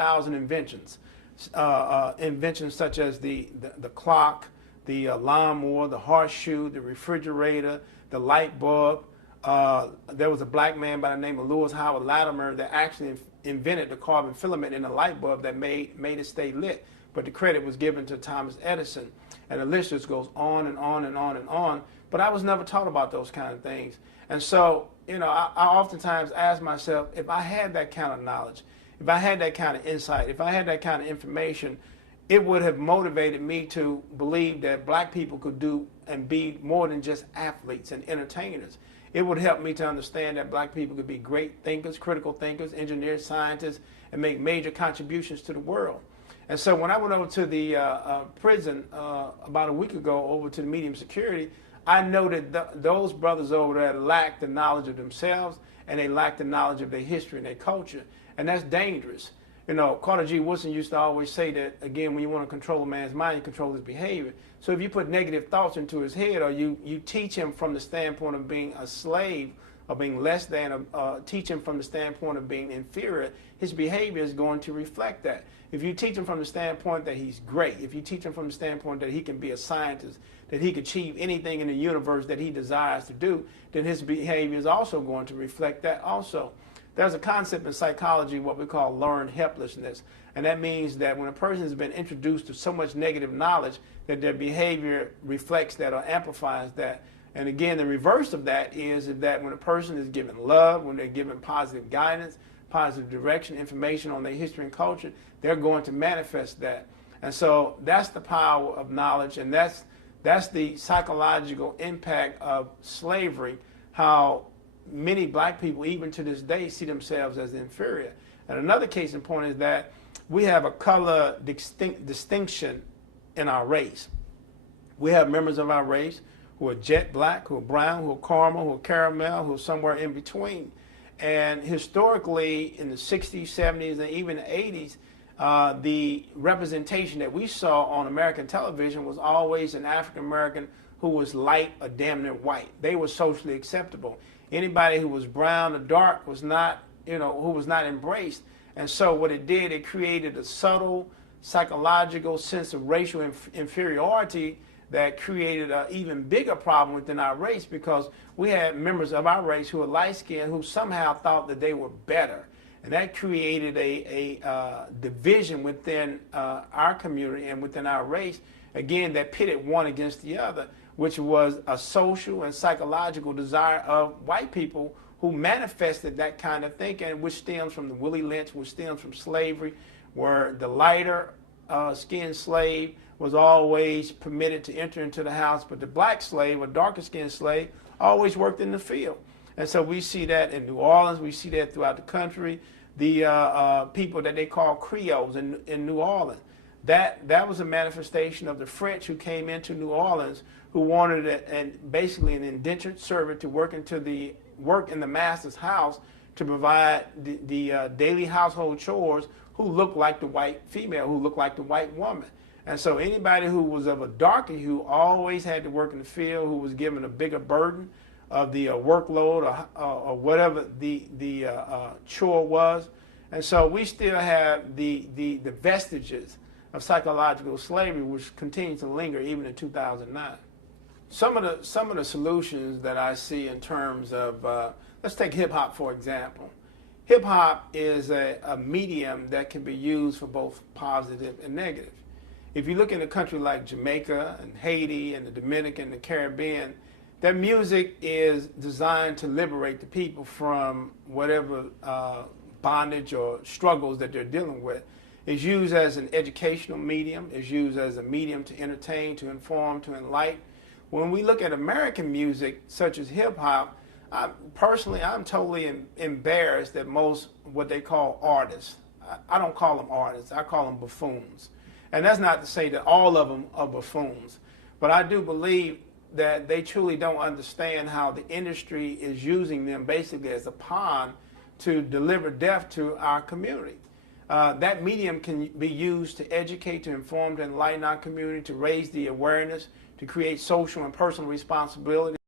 1,000 inventions. Inventions such as the clock, the lawnmower, the horseshoe, the refrigerator, the light bulb. There was a black man by the name of Lewis Howard Latimer that actually invented the carbon filament in the light bulb that made it stay lit. But the credit was given to Thomas Edison. And the list just goes on and on and on and on. But I was never taught about those kind of things. And so, I oftentimes ask myself, if I had that kind of knowledge, if I had that kind of insight, if I had that kind of information, it would have motivated me to believe that black people could do and be more than just athletes and entertainers. It would help me to understand that black people could be great thinkers, critical thinkers, engineers, scientists, and make major contributions to the world. And so when I went over to the prison about a week ago, over to the medium security, I noted those brothers over there lacked the knowledge of themselves, and they lacked the knowledge of their history and their culture. And that's dangerous. Carter G. Woodson used to always say that, again, when you want to control a man's mind, you control his behavior. So if you put negative thoughts into his head, or you teach him from the standpoint of being a slave, or being less than, teach him from the standpoint of being inferior, his behavior is going to reflect that. If you teach him from the standpoint that he's great, if you teach him from the standpoint that he can be a scientist, that he can achieve anything in the universe that he desires to do, then his behavior is also going to reflect that also. There's a concept in psychology, what we call learned helplessness. And that means that when a person has been introduced to so much negative knowledge that their behavior reflects that or amplifies that. And again, the reverse of that is that when a person is given love, when they're given positive guidance, positive direction, information on their history and culture, they're going to manifest that. And so that's the power of knowledge, and that's the psychological impact of slavery, how many black people, even to this day, see themselves as inferior. And another case in point is that we have a color distinction in our race. We have members of our race who are jet black, who are brown, who are caramel, who are caramel, who are somewhere in between. And historically, in the 60s, 70s, and even the 80s, the representation that we saw on American television was always an African American who was light or damn near white. They were socially acceptable. Anybody who was brown or dark was not, who was not embraced. And so what it did, it created a subtle psychological sense of racial inferiority that created an even bigger problem within our race, because we had members of our race who were light-skinned who somehow thought that they were better. And that created a division within our community and within our race, again, that pitted one against the other, which was a social and psychological desire of white people who manifested that kind of thinking, which stems from the Willie Lynch, which stems from slavery, where the lighter skinned slave was always permitted to enter into the house, but the black slave or darker skinned slave always worked in the field. And so we see that in New Orleans, we see that throughout the country. The people that they call Creoles in New Orleans, that was a manifestation of the French who came into New Orleans, who wanted and basically an indentured servant to work in the master's house to provide the daily household chores, who looked like the white female, who looked like the white woman. And so anybody who was of a darker hue always had to work in the field, who was given a bigger burden of the workload or whatever the chore was. And so we still have the vestiges of psychological slavery, which continues to linger even in 2009. Some of the solutions that I see in terms of, let's take hip-hop for example. Hip-hop is a medium that can be used for both positive and negative. If you look in a country like Jamaica and Haiti and the Dominican and the Caribbean, their music is designed to liberate the people from whatever bondage or struggles that they're dealing with. It's used as an educational medium. It's used as a medium to entertain, to inform, to enlighten. When we look at American music, such as hip-hop, personally, I'm totally embarrassed that most what they call artists, I don't call them artists, I call them buffoons. And that's not to say that all of them are buffoons, but I do believe that they truly don't understand how the industry is using them basically as a pawn to deliver death to our community. That medium can be used to educate, to inform, to enlighten our community, to raise the awareness, to create social and personal responsibility.